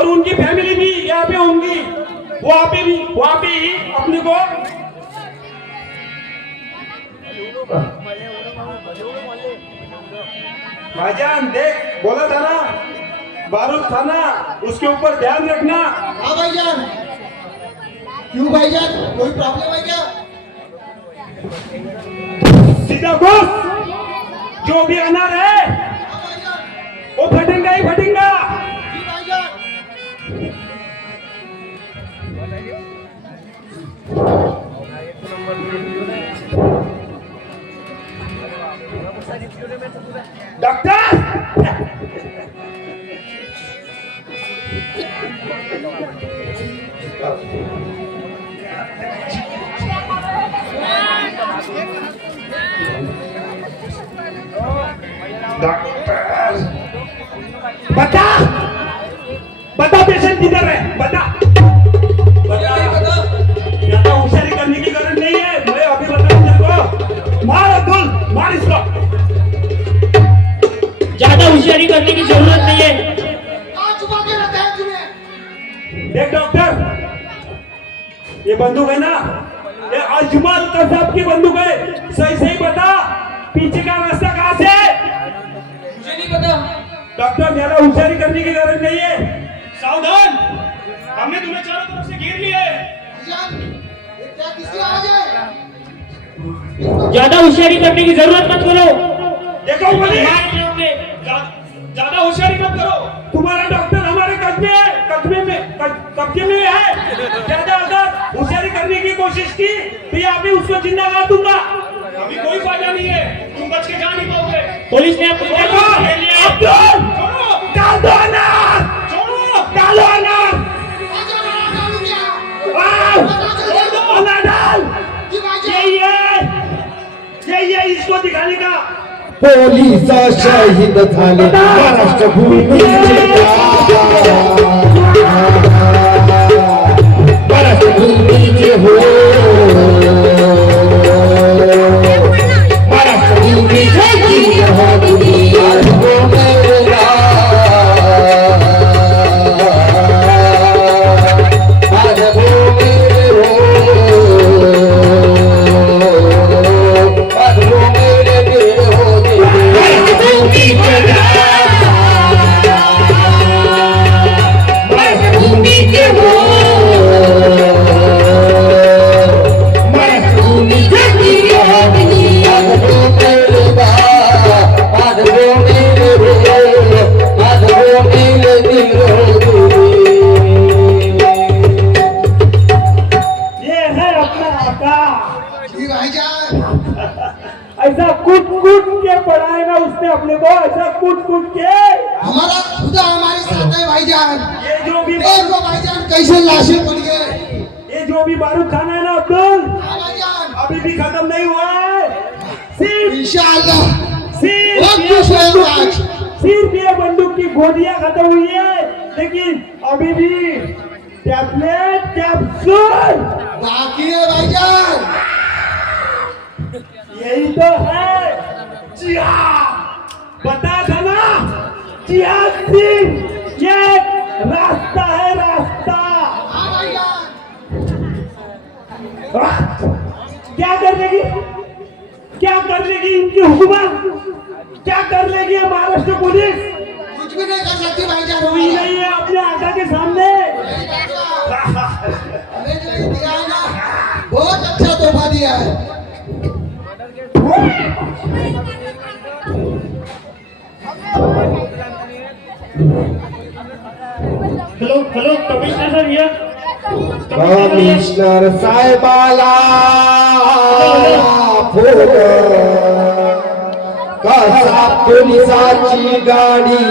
और उनकी फैमिली भी यहाँ पे होंगी, वहाँ पे ही अपने को भाईजान देख, बोला था ना बारूद खाना, उसके ऊपर ध्यान रखना। हाँ भाईजान। क्यों भाईजान, कोई प्रॉब्लम है क्या? सीधा घुस, जो भी अनार है हाँ भाईजान। वो फटेगा ही फटेगा। जी भाईजान। डॉक्टर बता बता, पेशेंट किधर है, बता बता। ज्यादा होशियारी करने की जरूरत नहीं है, मैं अभी बताऊं तेरे को। मार अब्दुल, मार इसको। ज्यादा होशियारी करने की जरूरत नहीं है। कहाँ छुपा के रखा है तुम्हें? देख डॉक्टर, ये बंदूक है ना, ये अजमल कसाब की बंदूक है। सही सही बता, पीछे का रास्ता कहाँ से है? मुझे नहीं पता। डॉक्टर, ज्यादा होशियारी करने की जरूरत नहीं है। सावधान, हमने तुम्हें चारों तरफ से घेर लिया है। भाईजान, ये क्या किसी आ जाए? ज्यादा होशियारी करने की जरूरत मत करो। देखो बोले, मार लोगे। ज्यादा होशियारी मत करो। तुम्हारा डॉक्टर हमारे कब्जे में है। ज्यादा अगर होशियारी करने की कोशिश की तो यहाँ पे उसको जिंदा कर दूंगा। अभी कोई फायदा नहीं है, तुम बच के जा नहीं पाओगे। पुलिस ने आपको देखो, घेर लिया है। अब्दुल, छोड़ो, डाल दो अनार, छोड़ो, डालो अनार, भाईजान, अनार डालू क्या? आओ, अनार डाल। जी भाईजान। यही है इसको दिखाने का। पोलीस शहीद झाले महाराष्ट्र भूमीचे महाराष्ट्र भूमीचे हो, महाराष्ट्र भूमीचे की हो दुनिया हो मेरा, आज हो मेरे हो, आज हो मेरे मेरे हो ये है अपना आका। जी भाईजान। ऐसा कूट कूट के पढ़ाए ना उसने अपने को, ऐसा कूट कूट के। हमारा खुदा हमारे साथ है भाईजान। ये जो भी देखो भाईजान कैसे लाशें पड़ गए। ये जो भी बारूद खाना है ना अब्दुल, हाँ भाईजान। अभी भी खत्म नहीं हुआ है। सिर्फ इंशाअल्लाह बहुत सिर्फ खुश है आज। सिर्फ ये बंदूक की गोलियां खत्म हुई है, लेकिन अभी भी टैबलेट कैप्सूल बाकी है भाईजान। यही तो है जिहाद। बताया था ना, जिहाद सिंह ये रास्ता है, रास्ता। हाँ भाईजान। क्या कर लेगी, क्या कर लेगी इनकी हुकूमत, क्या कर लेगी ये महाराष्ट्र पुलिस? कुछ भी नहीं कर सकती भाईजान। कोई नहीं है अपने आका के सामने। हमें जो दिया है ना, बहुत अच्छा तोहफा दिया है। हेलो हेलो, कमिश्नर सर ये कमिशनर साहेबाला फोन, कसा पोलिसाची गाडी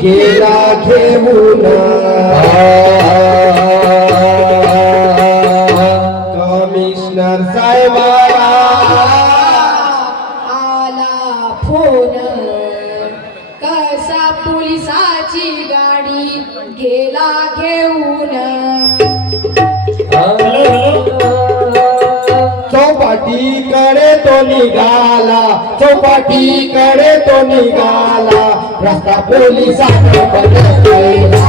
गेला घेऊन, कमिशनर साहेबाला आला फोन, कसा पोलिसाची गाडी गेला घेऊन. चौपाटीकडे तो निघाला, चौपाटीकडे तो निघाला, रस्ता पोलिसांनी बंद केला.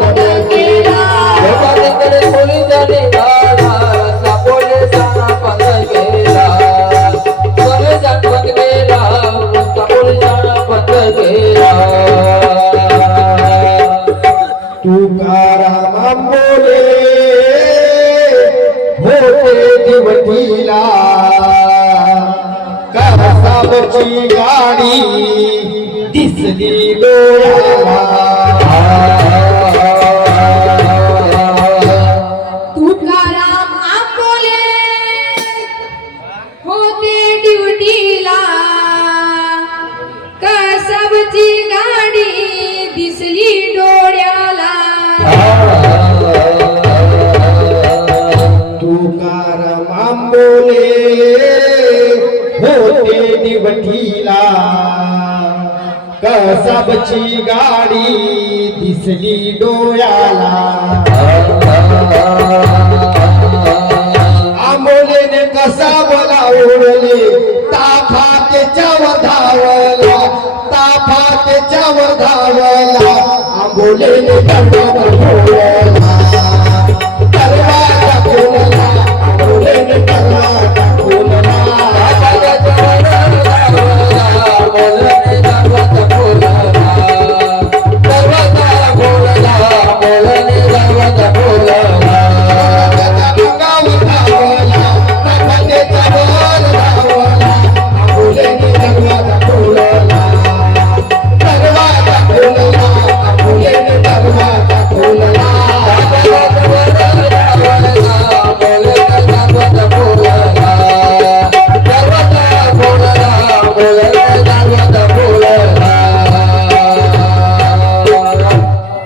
बदल केला तिकडे पोलिसांनी गाडा रस्ता पोलिसांना बंद केला पोलिसांनी बंद केला रस्ता पोलिसांना बंद केला तुकाराम आंबोले होते दिवटीला कसाबची गाडी दिसली डोळ्याला तुकाराम आंबोले होते ड्युटीला कसबची गाडी दिसली डोळ्याला तुकाराम आंबोले होते दिवटीला कसाबची गाडी दिसली डोळ्याला आंबोलेने कसाबला ओढले ताफा त्याच्यावर धावला ताफा त्याच्यावर धावला आंबोलेने दरवाजा खोलला आंबोलेने दरवाजा खोलला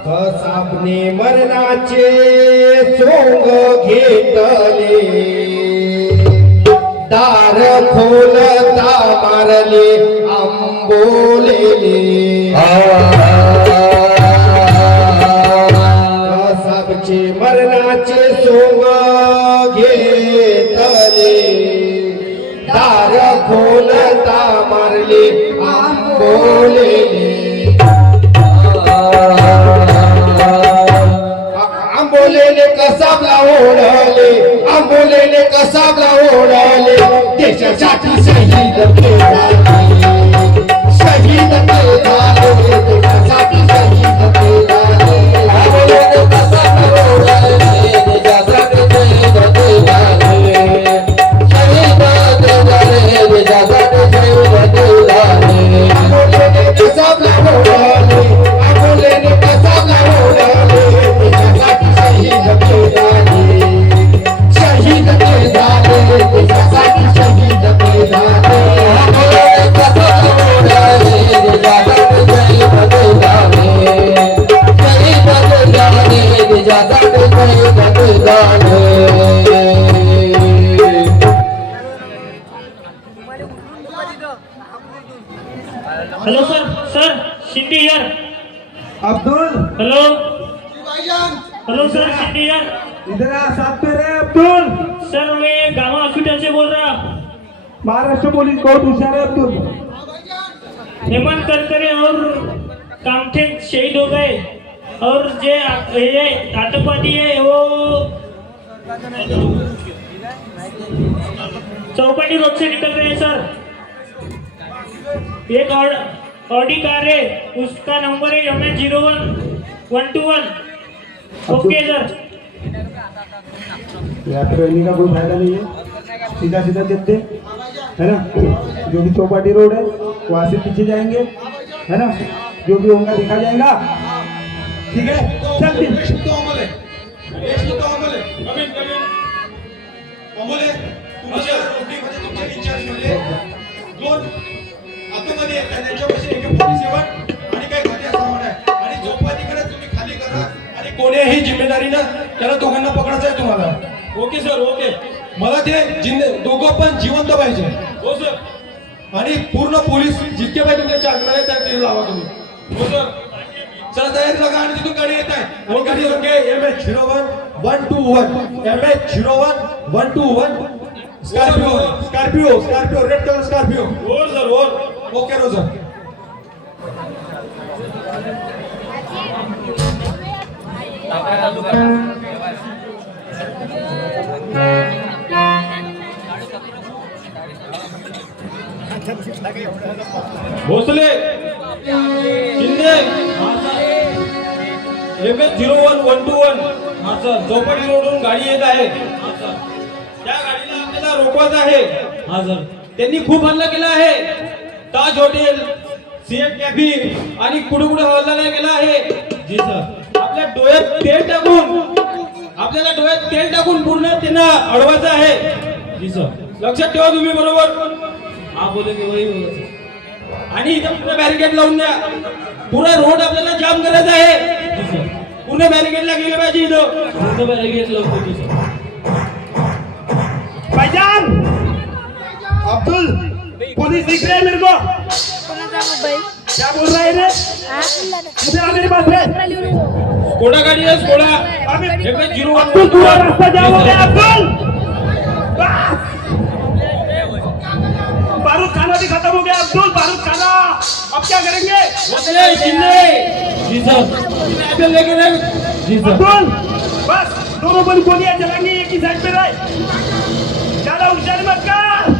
कसाबने मरणाचे सोंग घेतले दार खोलता मारले आंबोलेले कसाबचे मरणाचे सोंग घेतले दार खोलता मारले आंबोलेले आंबोलेने कसाबला ओढले आंबोलेने कसाबला ओढले देशासाठी शहीद केले शहीद केले देशासाठी शहीद केले आंबोलेने कसाबला ओढले देशासाठी शहीद केले शहीद केले देशासाठी शहीद केले आंबोलेने कसाबला ओढले आंबोलेने कसाबला ओढले देशासाठी शहीद केले शहीद केले देशासाठी शहीद केले आंबोलेने कसाबला ओढले देशासाठी शहीद केले शहीद केले देशासाठी शहीद केले हॅलो सर सर शिंदे यार Abdul hello hello sir Shinde यार इधर आ, साथ में रहे अब्दुल। सर मैं गामा हॉस्पिटल से बोल रहा महाराष्ट्र पुलिस बहुत होशियार है अब्दुल। हेमंत करकरे और कामठेन शहीद हो गए और जे ये आतंकवादी है वो चौपाटी रोड से निकल रहे हैं सर। एक ऑडी कार है उसका नंबर है MH01-121। Okay sir. यहाँ पे रहने का कोई फायदा नहीं है, सीधा सीधा चलते है ना। जो भी चौपाटी रोड है वहाँ से पीछे जाएंगे है ना, जो भी होगा दिखा जाएगा। ठीक है चल तुमच्या रोटीमध्ये तुमच्या इंचार्जमध्ये दोन आतमध्ये आहेत आणि त्यांच्यापाशी एक पोलीस आणि काही घाटे सामान आहे आणि चौपाटीकडे तुम्ही खाली करा आणि कोणीही जिम्मेदारीनं त्याला दोघांना पकडायचं आहे तुम्हाला. Okay sir okay. मला ते दोघं पण जिवंत पाहिजे. हो सर. आणि पूर्ण पोलीस जितके पाहिजे तुमच्या चार्जमध्ये आहेत ते लावा तुम्ही. हो सर. चला तयारी लागा आणि तिथून गाडी येत आहे. Okay okay. MH01-121 MH01-121 Scorpio red colour Scorpio. Over sir over. Okay roger. Bhosale Shinde MS01-121 हा सर चौपाटी रोडवरून गाडी येत आहे त्या गाडीला आपल्याला रोखवायचं आहे हा सर त्यांनी खूप हल्ला केला आहे ताज हॉटेल सीएट कॅफे आणि कुठे कुठे हल्ला केला आहे जी सर आपल्या आपल्याला डोळ्यात तेल टाकून पूर्ण त्यांना अडवायचं आहे जी सर लक्षात ठेवा तुम्ही बरोबर हा बोले की वही आणि इथं पूर्ण बॅरिकेड लावून द्या पुरा रोड आपल्याला जाम करायचा आहे पूर्ण बॅरिकेडला गेले पाहिजे इथं पूर्ण बॅरिकेड लावतो भाईजान अब्दुल पुलिस दिख रहे हैं मेरे को क्या बोल रहा है रे इधर आ मेरे पास है स्कोडा गाड़ी है स्कोडा अब्दुल पूरा रास्ता जाओगे अब्दुल बस। बारूद खाना भी खत्म हो गया अब्दुल बारूद खाना अब क्या करेंगे जी सर लेके जी सर अब्दुल बस दोनों पर गोलियां चलाएंगे एक ही साइड पे रहे ज्यादा होशियारी मत कर